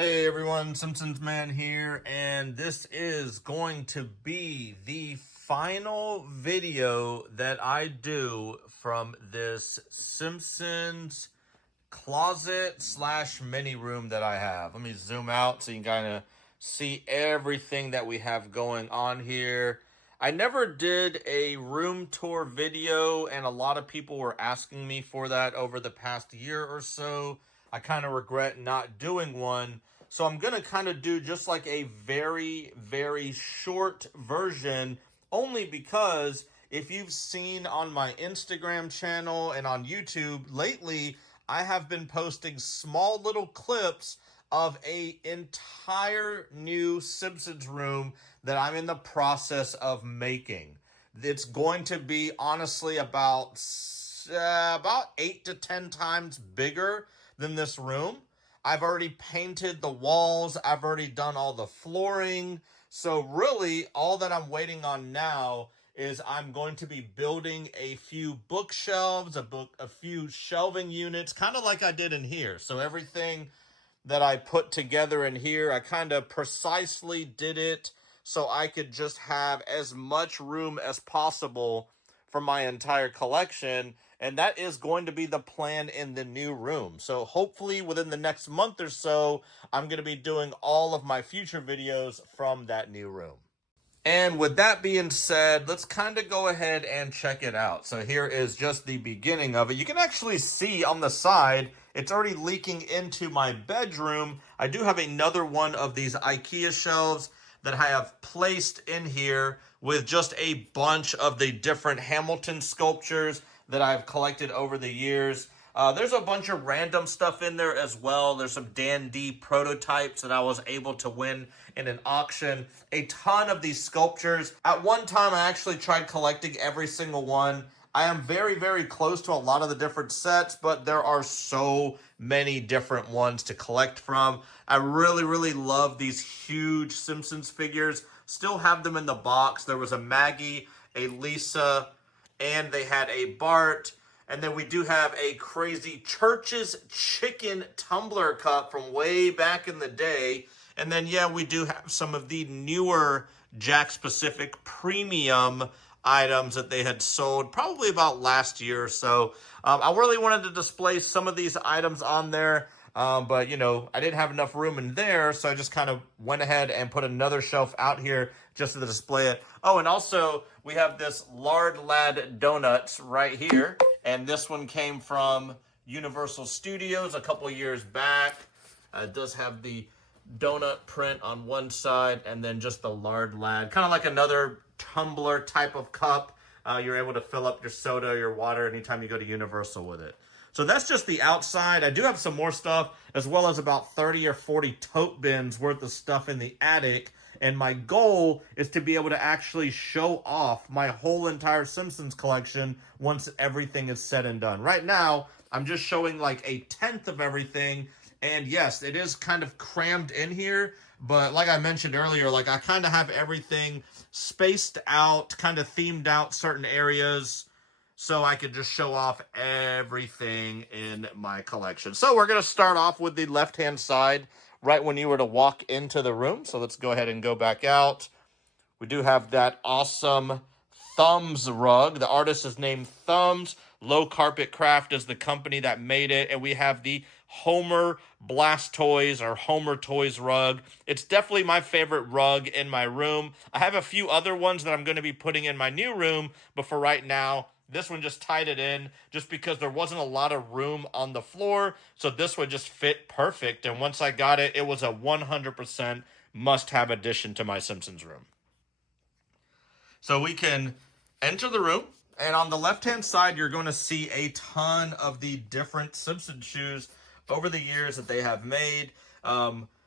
Hey everyone, Simpsons Man here, and this is going to be the final video that I do from this Simpsons closet slash mini room that I have. Let me zoom out so you can kind of see everything that we have going on here. I never did a room tour video, and a lot of people were asking me for that over the past year or so. I kind of regret not doing one. So I'm going to kind of do just like a very, very short version, only because if you've seen on my Instagram channel and on YouTube lately, I have been posting small little clips of a entire new Simpsons room that I'm in the process of making. It's going to be honestly about 8 to 10 times bigger than this room. I've already painted the walls. I've already done all the flooring. So really, all that I'm waiting on now is I'm going to be building a few bookshelves, a few shelving units, kind of like I did in here. So everything that I put together in here, I kind of precisely did it so I could just have as much room as possible for my entire collection. And that is going to be the plan in the new room. So hopefully within the next month or so, I'm going to be doing all of my future videos from that new room. And with that being said, let's kind of go ahead and check it out. So here is just the beginning of it. You can actually see on the side, it's already leaking into my bedroom. I do have another one of these IKEA shelves that I have placed in here with just a bunch of the different Hamilton sculptures that I've collected over the years. There's a bunch of random stuff in there as well. There's some Dan D prototypes that I was able to win in an auction. A ton of these sculptures. At one time, I actually tried collecting every single one. I am very, very close to a lot of the different sets, but there are so many different ones to collect from. I really, really love these huge Simpsons figures. Still have them in the box. There was a Maggie, a Lisa, and they had a Bart. And then we do have a crazy Church's Chicken tumbler cup from way back in the day. And then, yeah, we do have some of the newer JAKKS Pacific premium items that they had sold probably about last year or so. I really wanted to display some of these items on there. But, you know, I didn't have enough room in there, so I just kind of went ahead and put another shelf out here just to display it. Oh, and also, we have this Lard Lad Donuts right here. And this one came from Universal Studios a couple years back. It does have the donut print on one side and then just the Lard Lad. Kind of like another tumbler type of cup. You're able to fill up your soda or your water anytime you go to Universal with it. So that's just the outside. I do have some more stuff, as well as about 30 or 40 tote bins worth of stuff in the attic. And my goal is to be able to actually show off my whole entire Simpsons collection once everything is said and done. Right now, I'm just showing like a tenth of everything. And yes, it is kind of crammed in here. But like I mentioned earlier, like I kind of have everything spaced out, kind of themed out certain areas, so I could just show off everything in my collection. So we're going to start off with the left-hand side right when you were to walk into the room. So let's go ahead and go back out. We do have that awesome Thumbs rug. The artist is named Thumbs. Low Carpet Craft is the company that made it. And we have the Homer Blastoise or Homer Toys rug. It's definitely my favorite rug in my room. I have a few other ones that I'm going to be putting in my new room, but for right now, this one just tied it in just because there wasn't a lot of room on the floor. So this one just fit perfect. And once I got it, it was a 100% must-have addition to my Simpsons room. So we can enter the room. And on the left-hand side, you're going to see a ton of the different Simpsons shoes over the years that they have made.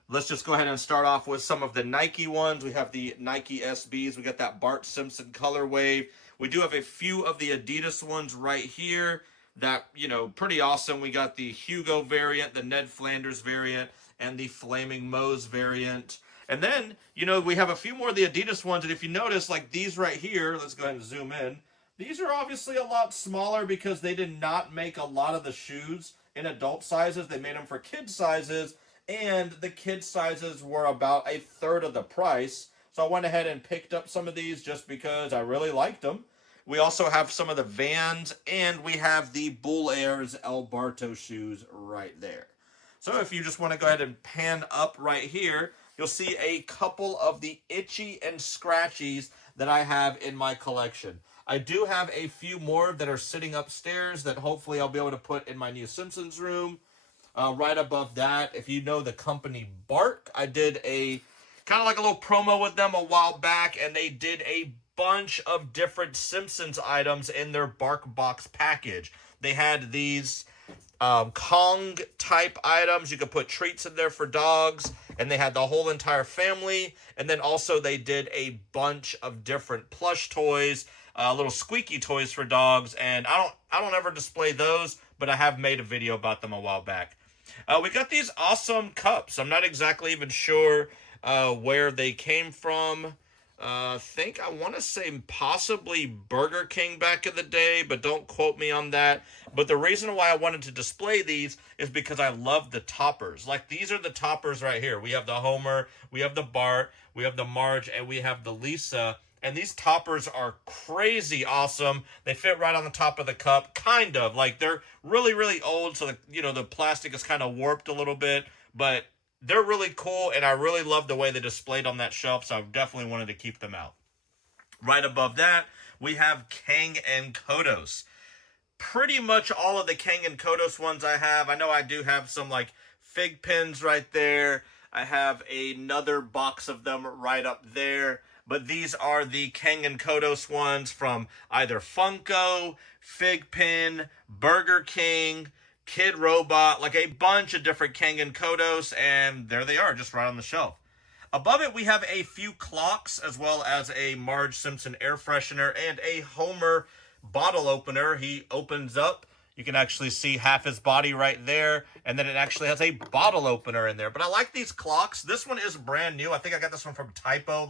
Let's just go ahead and start off with some of the Nike ones. We have the Nike SBs. We got that Bart Simpson color wave. We do have a few of the Adidas ones right here that, you know, pretty awesome. We got the Hugo variant, the Ned Flanders variant, and the Flaming Moe's variant. And then, you know, we have a few more of the Adidas ones. And if you notice, like these right here, let's go ahead and zoom in. These are obviously a lot smaller because they did not make a lot of the shoes in adult sizes. They made them for kid sizes. and the kid sizes were about a third of the price. So I went ahead and picked up some of these just because I really liked them. We also have some of the Vans, and we have the Bull Airs El Barto shoes right there. So if you just want to go ahead and pan up right here, you'll see a couple of the Itchy and Scratchies that I have in my collection. I do have a few more that are sitting upstairs that hopefully I'll be able to put in my new Simpsons room. Right above that, if you know the company Bark, I did a kind of like a little promo with them a while back, and they did a bunch of different Simpsons items in their Bark box package. They had these Kong type items. You could put treats in there for dogs, and they had the whole entire family. And then also they did a bunch of different plush toys, little squeaky toys for dogs. And I don't ever display those, but I have made a video about them a while back. We got these awesome cups. I'm not exactly even sure where they came from. I want to say possibly Burger King back in the day, but don't quote me on that. But the reason why I wanted to display these is because I love the toppers. Like, these are the toppers right here. We have the Homer, we have the Bart, we have the Marge, and we have the Lisa. And these toppers are crazy awesome. They fit right on the top of the cup, kind of. Like, they're really, really old, so the plastic is kind of warped a little bit, but they're really cool, and I really love the way they displayed on that shelf, so I definitely wanted to keep them out. Right above that, we have Kang and Kodos. Pretty much all of the Kang and Kodos ones I have. I know I do have some, like, fig pins right there. I have another box of them right up there. But these are the Kang and Kodos ones from either Funko, FigPin, Burger King, Kid Robot, like a bunch of different Kang and Kodos, and there they are, just right on the shelf. Above it, we have a few clocks, as well as a Marge Simpson air freshener and a Homer bottle opener. He opens up. You can actually see half his body right there, and then it actually has a bottle opener in there. But I like these clocks. This one is brand new. I think I got this one from Typo,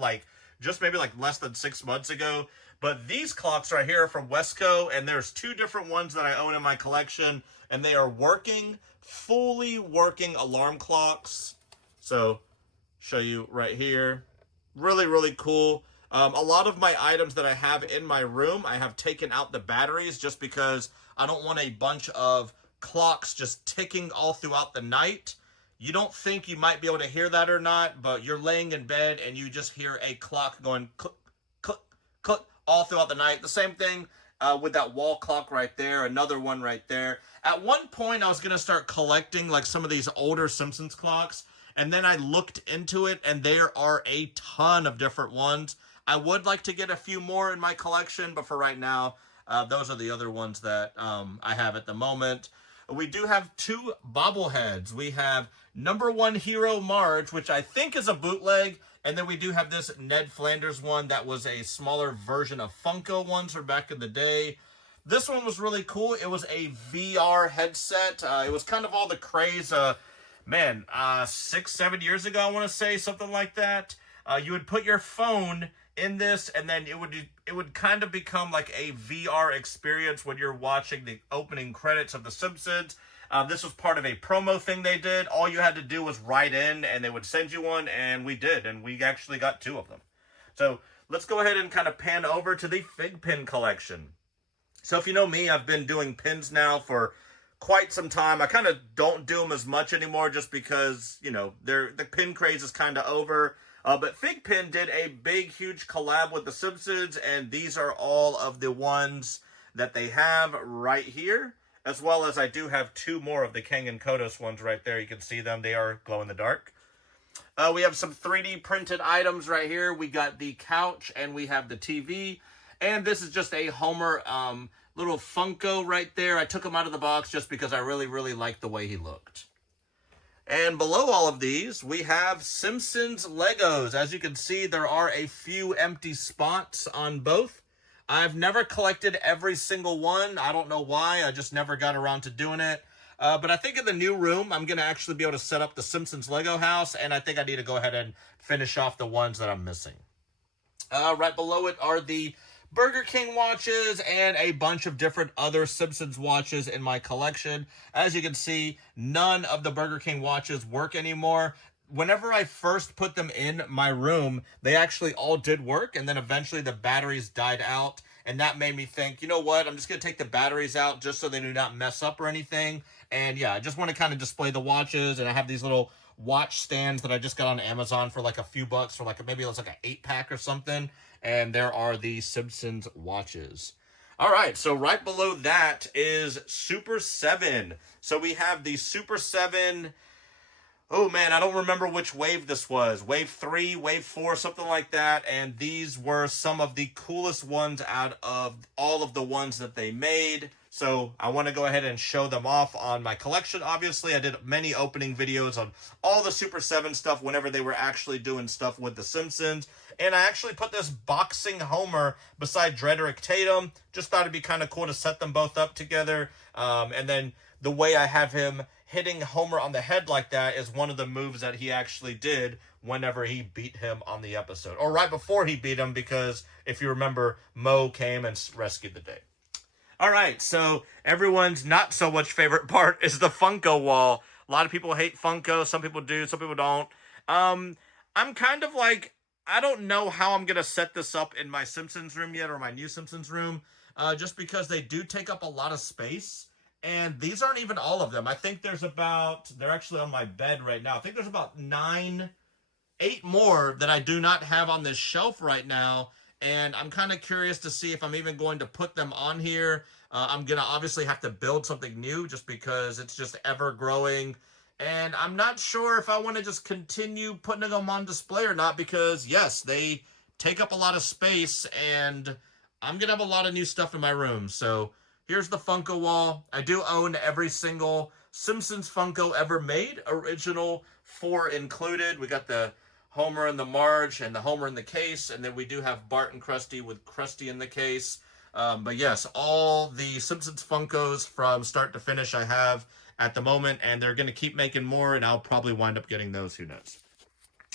just maybe less than 6 months ago. But these clocks right here are from Wesco, and there's 2 different ones that I own in my collection, and they are fully working alarm clocks. So, show you right here. Really, really cool. A lot of my items that I have in my room, I have taken out the batteries just because I don't want a bunch of clocks just ticking all throughout the night. You don't think you might be able to hear that or not, but you're laying in bed and you just hear a clock going click, click, click all throughout the night. The same thing with that wall clock right there, another one right there. At one point, I was going to start collecting some of these older Simpsons clocks, and then I looked into it, and there are a ton of different ones. I would like to get a few more in my collection, but for right now, those are the other ones that I have at the moment. We do have 2 bobbleheads. We have number 1 hero Marge, which I think is a bootleg. And then we do have this Ned Flanders one that was a smaller version of Funko ones from back in the day. This one was really cool. It was a VR headset. It was kind of all the craze, 6-7 years ago, I want to say, something like that. You would put your phone in this, and then it would kind of become like a VR experience when you're watching the opening credits of The Simpsons. This was part of a promo thing they did. All you had to do was write in, and they would send you one, and we did, and we actually got 2 of them. So let's go ahead and kind of pan over to the fig pin collection. So if you know me, I've been doing pins now for quite some time. I kind of don't do them as much anymore just because, the pin craze is kind of over. But FigPin did a big, huge collab with The Simpsons, and these are all of the ones that they have right here, as well as I do have 2 more of the Kang and Kodos ones right there. You can see them. They are glow in the dark. We have some 3D printed items right here. We got the couch, and we have the TV, and this is just a Homer little Funko right there. I took him out of the box just because I really, really liked the way he looked. And below all of these, we have Simpsons Legos. As you can see, there are a few empty spots on both. I've never collected every single one. I don't know why. I just never got around to doing it. But I think in the new room, I'm going to actually be able to set up the Simpsons Lego house. And I think I need to go ahead and finish off the ones that I'm missing. Right below it are the Burger King watches and a bunch of different other Simpsons watches in my collection. As you can see, none of the Burger King watches work anymore. Whenever I first put them in my room, they actually all did work, and then eventually the batteries died out, and that made me think, you know what, I'm just going to take the batteries out just so they do not mess up or anything. And yeah, I just want to kind of display the watches, and I have these little watch stands that I just got on Amazon for like a few bucks, for like maybe it's like an 8-pack or something, and there are the Simpsons watches. All right, so right below that is Super 7. So we have the Super 7. Oh man, I don't remember which wave this was. Wave 3, wave 4, something like that. And these were some of the coolest ones out of all of the ones that they made. So I want to go ahead and show them off on my collection. Obviously, I did many opening videos on all the Super 7 stuff whenever they were actually doing stuff with The Simpsons. And I actually put this boxing Homer beside Drederick Tatum. Just thought it'd be kind of cool to set them both up together. And then the way I have him hitting Homer on the head like that is one of the moves that he actually did whenever he beat him on the episode. Or right before he beat him, because if you remember, Moe came and rescued the day. All right, so everyone's not so much favorite part is the Funko wall. A lot of people hate Funko. Some people do, some people don't. I'm kind of like, I don't know how I'm going to set this up in my Simpsons room yet, or my new Simpsons room, just because they do take up a lot of space. And these aren't even all of them. I think there's about, they're actually on my bed right now. I think there's about 8 more that I do not have on this shelf right now. And I'm kind of curious to see if I'm even going to put them on here. I'm going to obviously have to build something new just because it's just ever growing. And I'm not sure if I want to just continue putting them on display or not, because yes, they take up a lot of space and I'm going to have a lot of new stuff in my room. So here's the Funko wall. I do own every single Simpsons Funko ever made, original 4 included. We got the Homer and the Marge and the Homer in the case, and then we do have Bart and Krusty with Krusty in the case. But yes, all the Simpsons Funkos from start to finish I have at the moment, and they're going to keep making more, and I'll probably wind up getting those, who knows.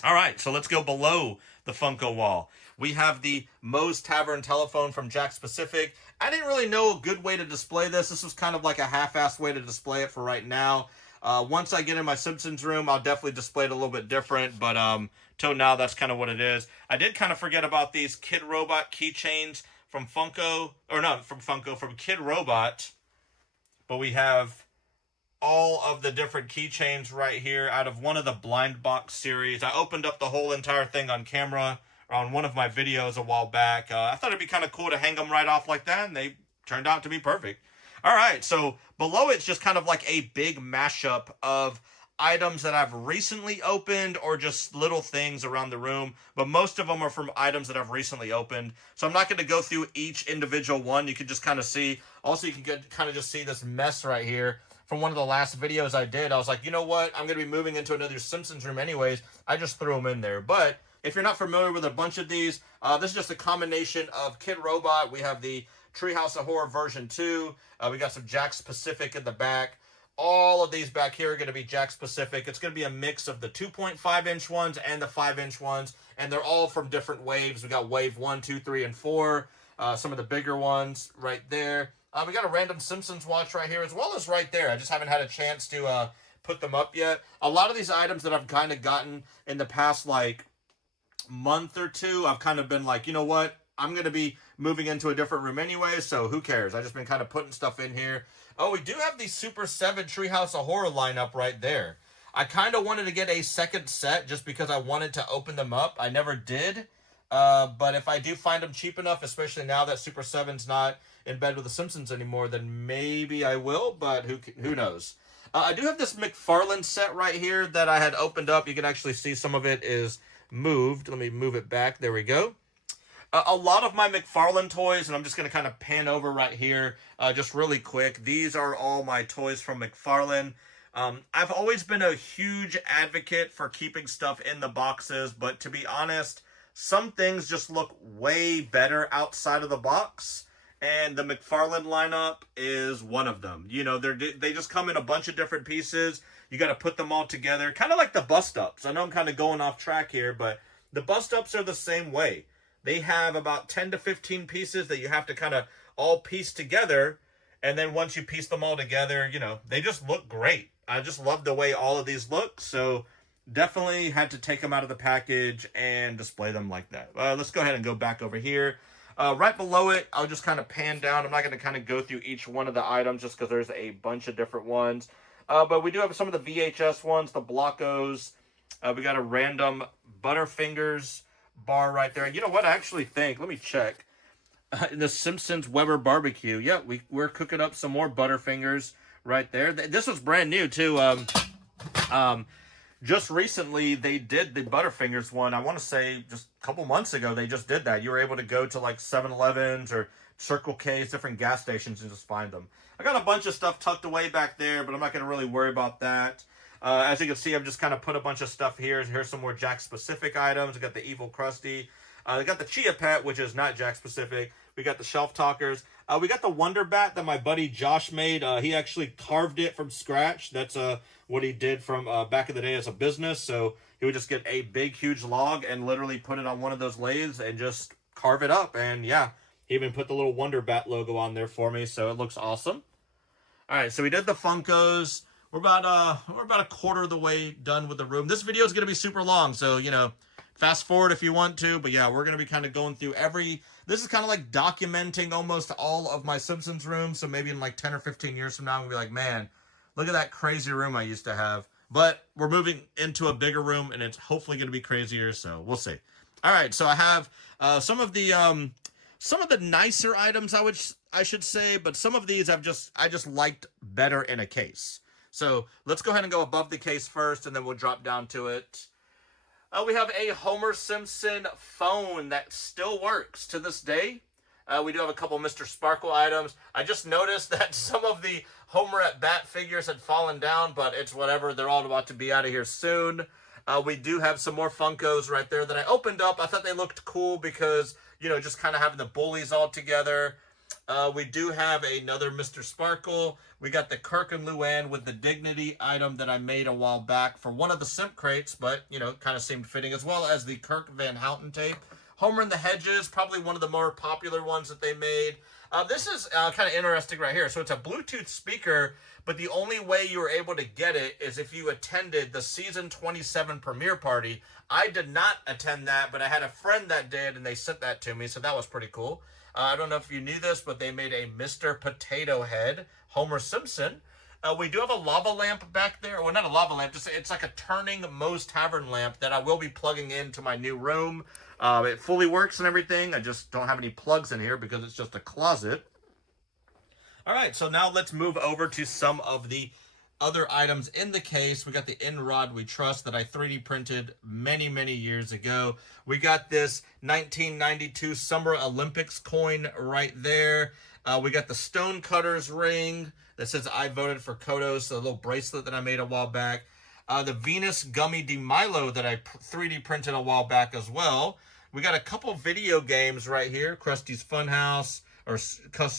All right, so let's go below the Funko wall. We have the Moe's Tavern telephone from JAKKS Pacific. I didn't really know a good way to display this. This was kind of like a half-assed way to display it for right now. Once I get in my Simpsons room, I'll definitely display it a little bit different, but till now, that's kind of what it is. I did kind of forget about these Kid Robot keychains from Funko, or not from Funko, from Kid Robot, but we have all of the different keychains right here out of one of the blind box series. I opened up the whole entire thing on camera on one of my videos a while back. I thought it'd be kind of cool to hang them right off like that, and they turned out to be perfect. All right, so below it's just kind of like a big mashup of items that I've recently opened or just little things around the room, but most of them are from items that I've recently opened. So I'm not going to go through each individual one. You can just kind of see. Also, you can kind of just see this mess right here from one of the last videos I did. I was like, you know what? I'm going to be moving into another Simpsons room anyways. I just threw them in there. But if you're not familiar with a bunch of these, this is just a combination of Kid Robot. We have the Treehouse of Horror version 2. We got some JAKKS Pacific in the back. All of these back here are going to be JAKKS Pacific. It's going to be a mix of the 2.5-inch ones and the 5-inch ones, and they're all from different waves. We got wave 1, 2, 3, and 4. Some of the bigger ones right there. We got a random Simpsons watch right here, as well as right there. I just haven't had a chance to put them up yet. A lot of these items that I've kind of gotten in the past, like, month or two, I've kind of been like, you know what? I'm going to be moving into a different room anyway, so who cares? I've just been kind of putting stuff in here. Oh, we do have the Super 7 Treehouse of Horror lineup right there. I kind of wanted to get a second set just because I wanted to open them up. I never did. But if I do find them cheap enough, especially now that Super 7's not in bed with the Simpsons anymore, then maybe I will, but who knows? I do have this McFarlane set right here that I had opened up. You can actually see some of it is moved. Let me move it back. There we go. A lot of my McFarlane toys, and I'm just going to kind of pan over right here just really quick. These are all my toys from McFarlane. I've always been a huge advocate for keeping stuff in the boxes, but to be honest, some things just look way better outside of the box, and the McFarlane lineup is one of them. You know, they just come in a bunch of different pieces. You got to put them all together, kind of like the bust-ups. I know I'm kind of going off track here, but the bust-ups are the same way. They have about 10 to 15 pieces that you have to kind of all piece together. And then once you piece them all together, you know, they just look great. I just love the way all of these look. So definitely had to take them out of the package and display them like that. Let's go ahead and go back over here. Right below it, I'll just kind of pan down. I'm not going to kind of go through each one of the items just because there's a bunch of different ones. But we do have some of the VHS ones, the Blockos. We got a random Butterfingers bar right there. You know what? I actually think, let me check. The Simpsons Weber barbecue. Yeah, we're cooking up some more Butterfingers right there. This was brand new too. Just recently they did the Butterfingers one. I want to say just a couple months ago they just did that. You were able to go to like 7-Elevens or Circle K's, different gas stations, and just find them. I got a bunch of stuff tucked away back there, but I'm not going to really worry about that. As you can see, I've just kind of put a bunch of stuff here. Here's some more JAKKS Pacific items. I got the Evil Krusty. I got the Chia Pet, which is not JAKKS Pacific. We got the Shelf Talkers. We got the Wonder Bat that my buddy Josh made. He actually carved it from scratch. That's what he did from back in the day as a business. So he would just get a big, huge log and literally put it on one of those lathes and just carve it up. And yeah, he even put the little Wonder Bat logo on there for me. So it looks awesome. All right, so we did the Funkos. We're about a quarter of the way done with the room. This video is going to be super long, so, you know, fast forward if you want to. But yeah, we're going to be kind of going through this is kind of like documenting almost all of my Simpsons rooms. So maybe in like 10 or 15 years from now, I'm going to be like, man, look at that crazy room I used to have. But we're moving into a bigger room, and it's hopefully going to be crazier, so we'll see. All right, so I have some of the nicer items, I should say, but some of these I just liked better in a case. So let's go ahead and go above the case first, and then we'll drop down to it. We have a Homer Simpson phone that still works to this day. We do have a couple Mr. Sparkle items. I just noticed that some of the Homer at Bat figures had fallen down, but it's whatever. They're all about to be out of here soon. We do have some more Funkos right there that I opened up. I thought they looked cool because, you know, just kind of having the bullies all together. We do have another Mr. Sparkle. We got the Kirk and Luann with the Dignity item that I made a while back for one of the Simp crates, but, you know, kind of seemed fitting, as well as the Kirk Van Houten tape. Homer and the Hedges, probably one of the more popular ones that they made. This is kind of interesting right here. So it's a Bluetooth speaker, but the only way you were able to get it is if you attended the season 27 premiere party. I did not attend that, but I had a friend that did, and they sent that to me, so that was pretty cool. I don't know if you knew this, but they made a Mr. Potato Head Homer Simpson. We do have a lava lamp back there. Well, not a lava lamp. It's like a turning Moe's Tavern lamp that I will be plugging into my new room. It fully works and everything. I just don't have any plugs in here because it's just a closet. All right, so now let's move over to some of the other items in the case. We got the In Rod We Trust that I 3D printed many, many years ago. We got this 1992 Summer Olympics coin right there. We got the Stonecutters ring that says I voted for Kodos, the little bracelet that I made a while back. The Venus Gummy DeMilo that I 3D printed a while back as well. We got a couple video games right here. Krusty's Funhouse, or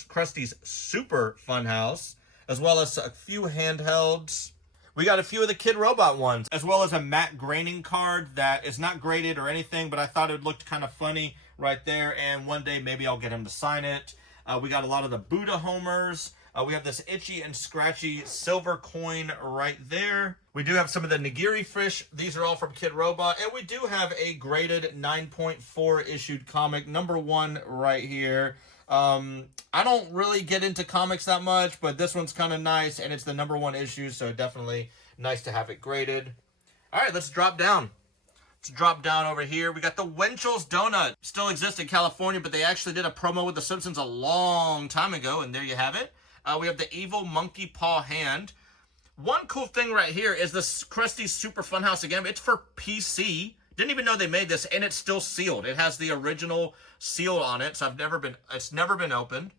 Krusty's Super Funhouse, as well as a few handhelds. We got a few of the Kid Robot ones, as well as a matte graining card that is not graded or anything, but I thought it looked kind of funny right there, and one day maybe I'll get him to sign it. We got a lot of the Buddha Homers. We have this Itchy and Scratchy silver coin right there. We do have some of the Nigiri fish. These are all from Kid Robot. And we do have a graded 9.4 issued comic, #1 right here. I don't really get into comics that much, but this one's kind of nice, and it's the #1 issue, so definitely nice to have it graded. All right, let's drop down. Let's drop down over here. We got the Winchell's Donut. Still exists in California, but they actually did a promo with The Simpsons a long time ago, and there you have it. We have the Evil Monkey Paw Hand. One cool thing right here is this Krusty's Super Funhouse again. It's for PC. Didn't even know they made this, and it's still sealed. It has the original seal on it, so it's never been opened.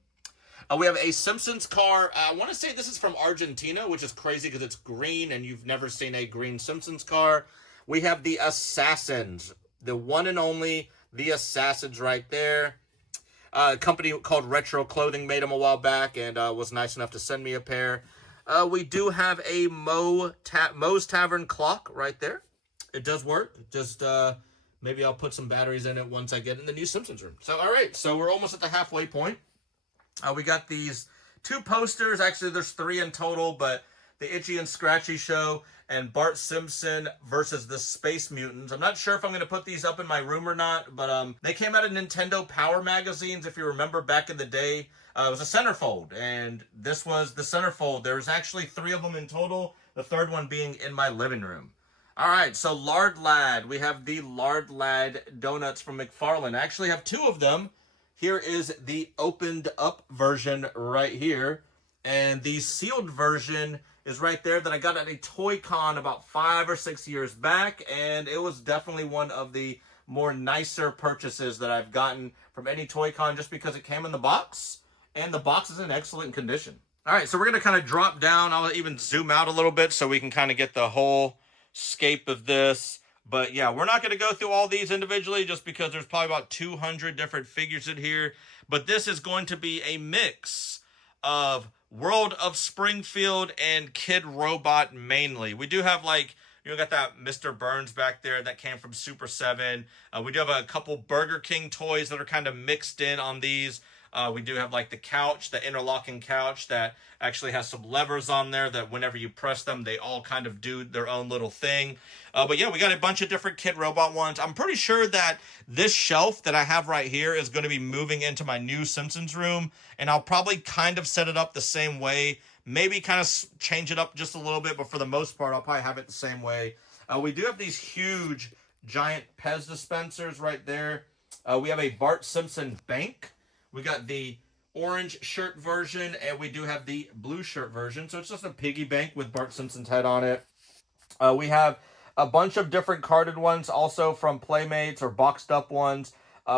We have a Simpsons car. I want to say this is from Argentina, which is crazy because it's green, and you've never seen a green Simpsons car. We have the Assassins, the one and only The Assassins right there. A company called Retro Clothing made them a while back and was nice enough to send me a pair. We do have a Moe's Tavern clock right there. It does work. Just Maybe I'll put some batteries in it once I get in the new Simpsons room. So, all right. So we're almost at the halfway point. We got these 2 posters. Actually, there's 3 in total, but the Itchy and Scratchy show and Bart Simpson versus the Space Mutants. I'm not sure if I'm going to put these up in my room or not, but they came out of Nintendo Power magazines, if you remember back in the day. It was a centerfold, and this was the centerfold. There's actually 3 of them in total, the 3rd one being in my living room. All right, so Lard Lad. We have the Lard Lad Donuts from McFarlane. I actually have 2 of them. Here is the opened up version right here. And the sealed version is right there that I got at a Toy Con about 5 or 6 years back. And it was definitely one of the more nicer purchases that I've gotten from any Toy Con just because it came in the box. And the box is in excellent condition. All right, so we're going to kind of drop down. I'll even zoom out a little bit so we can kind of get the whole scape of this. But yeah, we're not going to go through all these individually just because there's probably about 200 different figures in here. But this is going to be a mix of World of Springfield and Kid Robot mainly. We do have like, you know, got that Mr. Burns back there that came from Super 7. We do have a couple Burger King toys that are kind of mixed in on these. We do have like the couch, the interlocking couch that actually has some levers on there that whenever you press them, they all kind of do their own little thing. But yeah, we got a bunch of different Kid Robot ones. I'm pretty sure that this shelf that I have right here is going to be moving into my new Simpsons room. And I'll probably kind of set it up the same way. Maybe kind of change it up just a little bit, but for the most part, I'll probably have it the same way. We do have these huge, giant Pez dispensers right there. We have a Bart Simpson bank. We got the orange shirt version, and we do have the blue shirt version. So it's just a piggy bank with Bart Simpson's head on it. We have a bunch of different carded ones also from Playmates or boxed up ones.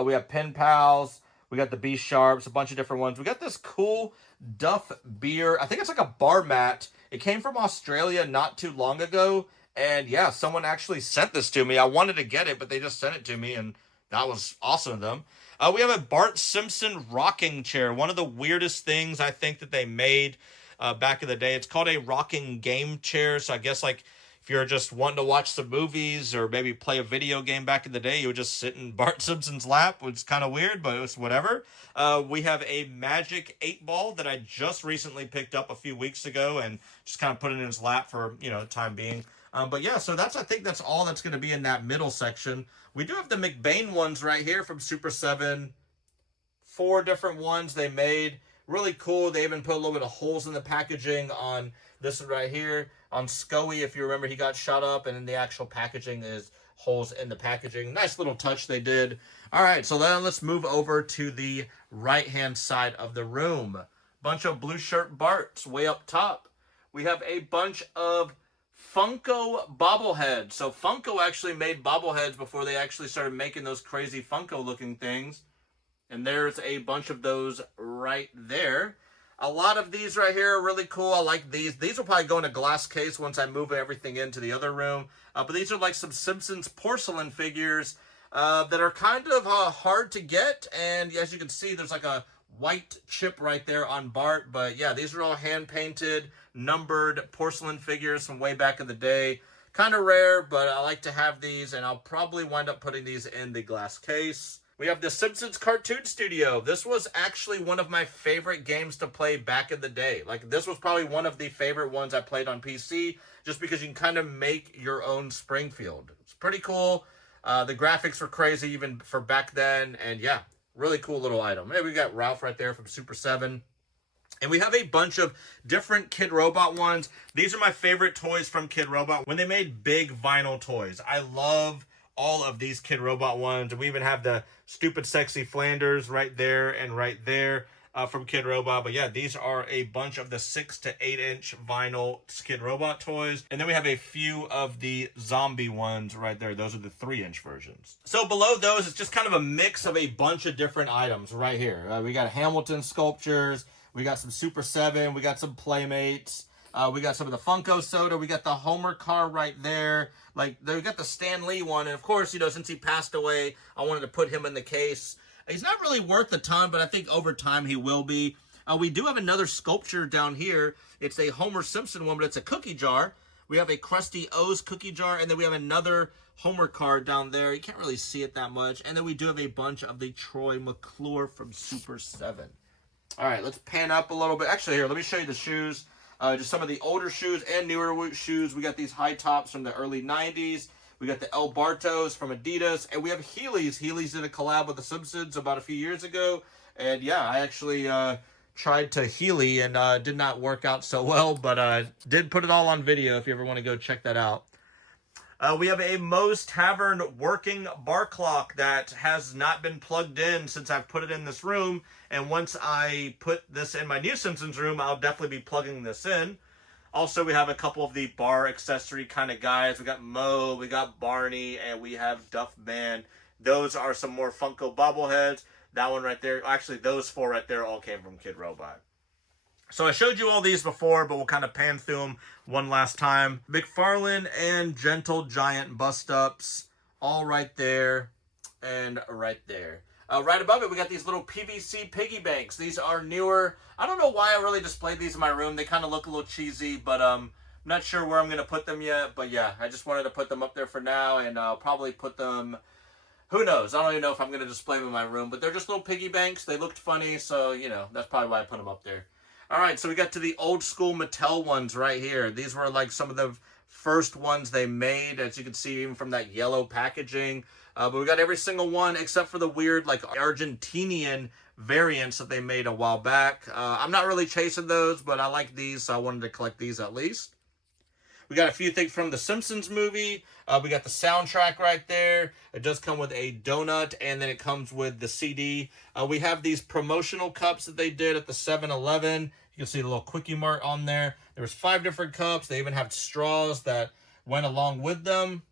We have Pen Pals. We got the B Sharps, a bunch of different ones. We got this cool Duff beer. I think it's like a bar mat. It came from Australia not too long ago. And yeah, someone actually sent this to me. I wanted to get it, but they just sent it to me, and that was awesome of them. We have a Bart Simpson rocking chair. One of the weirdest things I think that they made back in the day. It's called a rocking game chair. So I guess like if you're just wanting to watch some movies or maybe play a video game back in the day, you would just sit in Bart Simpson's lap, which is kind of weird, but it was whatever. We have a Magic 8-ball that I just recently picked up a few weeks ago and just kind of put it in his lap for, you know, time being. But yeah, so I think that's all that's going to be in that middle section. We do have the McBain ones right here from Super 7. 4 different ones they made. Really cool. They even put a little bit of holes in the packaging on this one right here. On Scoey, if you remember, he got shot up, and in the actual packaging is holes in the packaging. Nice little touch they did. All right, so then let's move over to the right-hand side of the room. Bunch of blue shirt Barts way up top. We have a bunch of Funko bobbleheads. So Funko actually made bobbleheads before they actually started making those crazy Funko looking things. And there's a bunch of those right there. A lot of these right here are really cool. I like these. These will probably go in a glass case once I move everything into the other room. But these are like some Simpsons porcelain figures that are kind of hard to get. And as you can see, there's like a white chip right there on Bart. But yeah, these are all hand-painted, numbered porcelain figures from way back in the day. Kind of rare, but I like to have these, and I'll probably wind up putting these in the glass case. We have the Simpsons Cartoon Studio. This was actually one of my favorite games to play back in the day. Like, this was probably one of the favorite ones I played on PC, just because you can kind of make your own Springfield. It's pretty cool. The graphics were crazy even for back then, and yeah, really cool little item. Hey, we got Ralph right there from Super 7. And we have a bunch of different Kid Robot ones. These are my favorite toys from Kid Robot when they made big vinyl toys. I love all of these Kid Robot ones. We even have the Stupid Sexy Flanders right there from Kid Robot. But yeah, these are a bunch of the 6 to 8 inch vinyl Kid Robot toys. And then we have a few of the zombie ones right there. Those are the 3-inch versions. So below those, it's just kind of a mix of a bunch of different items right here. We got Hamilton sculptures. We got some Super 7. We got some Playmates. We got some of the Funko Soda. We got the Homer car right there. Like, we got the Stan Lee one. And, of course, you know, since he passed away, I wanted to put him in the case. He's not really worth a ton, but I think over time he will be. We do have another sculpture down here. It's a Homer Simpson one, but it's a cookie jar. We have a Krusty O's cookie jar, and then we have another Homer card down there. You can't really see it that much. And then we do have a bunch of the Troy McClure from Super 7. All right, let's pan up a little bit. Actually, here, let me show you the shoes. Just some of the older shoes and newer shoes. We got these high tops from the early 90s. We got the El Bartos from Adidas. And we have Heelys. Heelys did a collab with The Simpsons about a few years ago. And yeah, I actually tried to Heely and did not work out so well. But did put it all on video if you ever want to go check that out. We have a Moe's Tavern working bar clock that has not been plugged in since I've put it in this room. And once I put this in my new Simpsons room, I'll definitely be plugging this in. Also, we have a couple of the bar accessory kind of guys. We got Moe, we got Barney, and we have Duff Man. Those are some more Funko bobbleheads. That one right there, actually those four right there all came from Kid Robot. So I showed you all these before, but we'll kind of pan through them one last time. McFarlane and Gentle Giant bust-ups, all right there and right there. Right above it, we got these little PVC piggy banks. These are newer. I don't know why I really displayed these in my room. They kind of look a little cheesy, but I'm not sure where I'm going to put them yet. But yeah, I just wanted to put them up there for now, and I'll probably put them... Who knows? I don't even know if I'm going to display them in my room, but they're just little piggy banks. They looked funny, so, you know, that's probably why I put them up there. All right, so we got to the old school Mattel ones right here. These were like some of the first ones they made, as you can see, even from that yellow packaging. But we got every single one except for the weird, like, Argentinian variants that they made a while back. I'm not really chasing those, but I like these, so I wanted to collect these at least. We got a few things from the Simpsons movie. We got the soundtrack right there. It does come with a donut, and then it comes with the CD. We have these promotional cups that they did at the 7-Eleven. You can see the little Quickie Mart on there. There was 5 different cups. They even have straws that went along with them.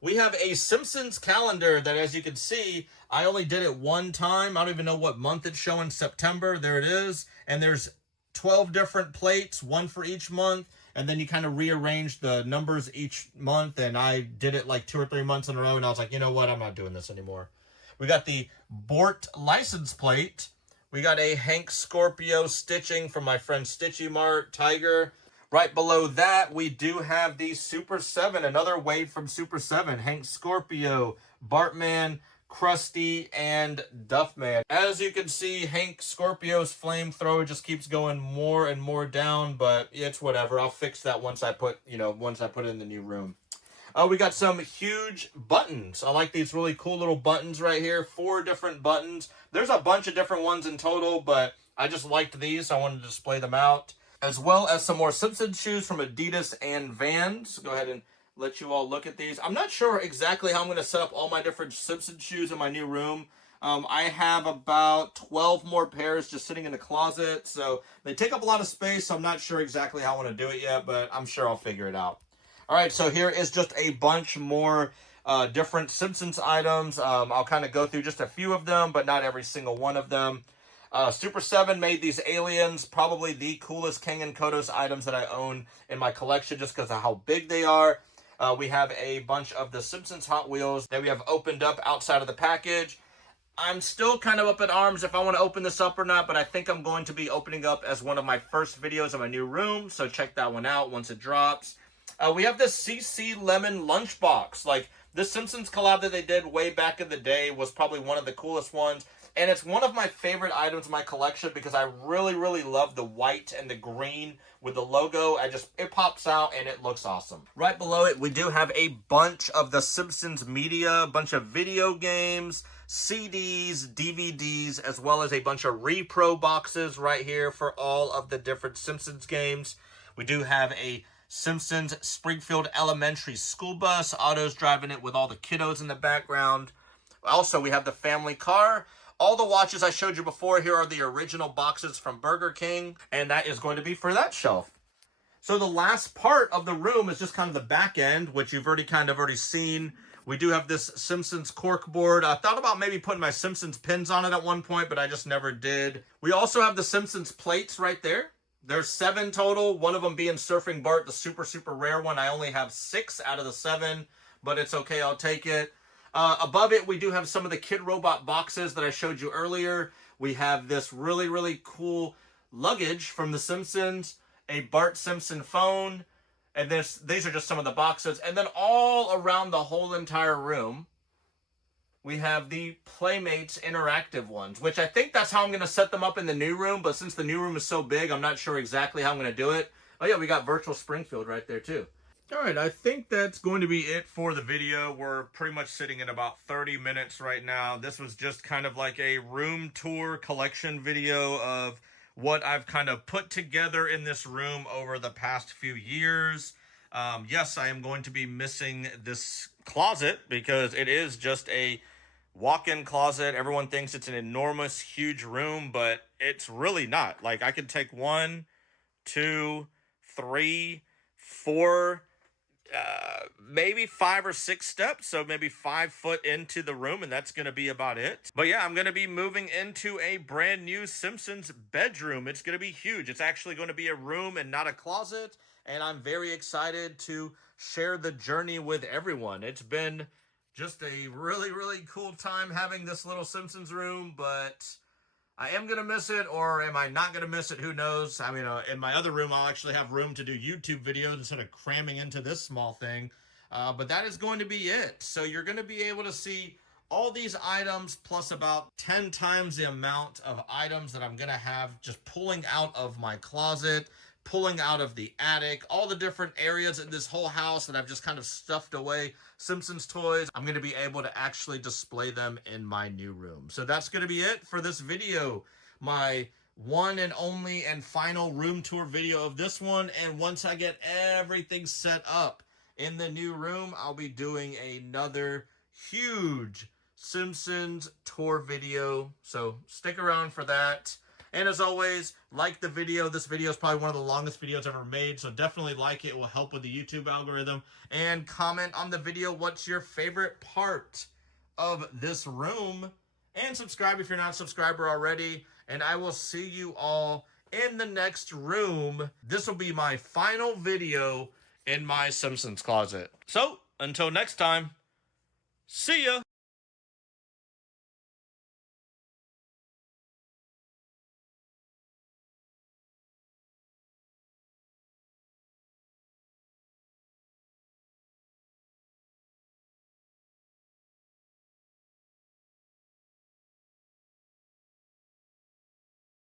We have a Simpsons calendar that, as you can see, I only did it one time. I don't even know what month it's showing. September. There it is. And there's 12 different plates, one for each month. And then you kind of rearrange the numbers each month. And I did it like 2 or 3 months in a row. And I was like, you know what? I'm not doing this anymore. We got the Bort license plate. We got a Hank Scorpio stitching from my friend Stitchy Mart Tiger. Right below that, we do have the Super 7, another wave from Super 7. Hank Scorpio, Bartman, Krusty, and Duffman. As you can see, Hank Scorpio's flamethrower just keeps going more and more down, but it's whatever. I'll fix that once I put it in the new room. We got some huge buttons. I like these really cool little buttons right here. 4 different buttons. There's a bunch of different ones in total, but I just liked these, so I wanted to display them out. As well as some more Simpsons shoes from Adidas and Vans. Go ahead and let you all look at these. I'm not sure exactly how I'm going to set up all my different Simpsons shoes in my new room. I have about 12 more pairs just sitting in the closet, so they take up a lot of space, so I'm not sure exactly how I want to do it yet, but I'm sure I'll figure it out. All right, so here is just a bunch more different Simpsons items. I'll kind of go through just a few of them, but not every single one of them. Super 7 made these aliens, probably the coolest Kang and Kodos items that I own in my collection just because of how big they are. We have a bunch of the Simpsons Hot Wheels that we have opened up outside of the package. I'm still kind of up in arms if I want to open this up or not, but I think I'm going to be opening up as one of my first videos of my new room, so check that one out once it drops. We have this CC Lemon lunchbox. Like, this Simpsons collab that they did way back in the day was probably one of the coolest ones. And it's one of my favorite items in my collection because I really, really love the white and the green with the logo. It pops out and it looks awesome. Right below it, we do have a bunch of the Simpsons media, a bunch of video games, CDs, DVDs, as well as a bunch of repro boxes right here for all of the different Simpsons games. We do have a Simpsons Springfield Elementary school bus. Otto's driving it with all the kiddos in the background. Also, we have the family car. All the watches I showed you before here are the original boxes from Burger King, and that is going to be for that shelf. So the last part of the room is just kind of the back end, which you've already seen. We do have this Simpsons corkboard. I thought about maybe putting my Simpsons pins on it at one point, but I just never did. We also have the Simpsons plates right there. There's 7 total, one of them being Surfing Bart, the super, super rare one. I only have 6 out of the 7, but it's okay, I'll take it. Above it, we do have some of the Kid Robot boxes that I showed you earlier. We have this really, really cool luggage from The Simpsons, a Bart Simpson phone, And these are just some of the boxes. And then all around the whole entire room, we have the Playmates interactive ones, which I think that's how I'm going to set them up in the new room. But since the new room is so big, I'm not sure exactly how I'm going to do it. Oh yeah, we got virtual Springfield right there too. All right, I think that's going to be it for the video. We're pretty much sitting at about 30 minutes right now. This was just kind of like a room tour collection video of what I've kind of put together in this room over the past few years. Yes, I am going to be missing this closet because it is just a walk-in closet. Everyone thinks it's an enormous, huge room, but it's really not. Like, I could take 1, 2, 3, 4, maybe 5 or 6 steps, so maybe 5 foot into the room, and that's going to be about it. But yeah, I'm going to be moving into a brand new Simpsons bedroom. It's going to be huge. It's actually going to be a room and not a closet, and I'm very excited to share the journey with everyone. It's been just a really, really cool time having this little Simpsons room, but I am going to miss it, or am I not going to miss it? Who knows? I mean, in my other room, I'll actually have room to do YouTube videos instead of cramming into this small thing. But that is going to be it. So you're going to be able to see all these items plus about 10 times the amount of items that I'm going to have just pulling out of my closet, pulling out of the attic, all the different areas in this whole house that I've just kind of stuffed away Simpsons toys. I'm going to be able to actually display them in my new room. So that's going to be it for this video. My one and only and final room tour video of this one. And once I get everything set up in the new room, I'll be doing another huge Simpsons tour video. So stick around for that. And as always, like the video. This video is probably one of the longest videos ever made, so definitely like it. It will help with the YouTube algorithm. And comment on the video what's your favorite part of this room. And subscribe if you're not a subscriber already. And I will see you all in the next room. This will be my final video in my Simpsons closet. So, until next time, see ya!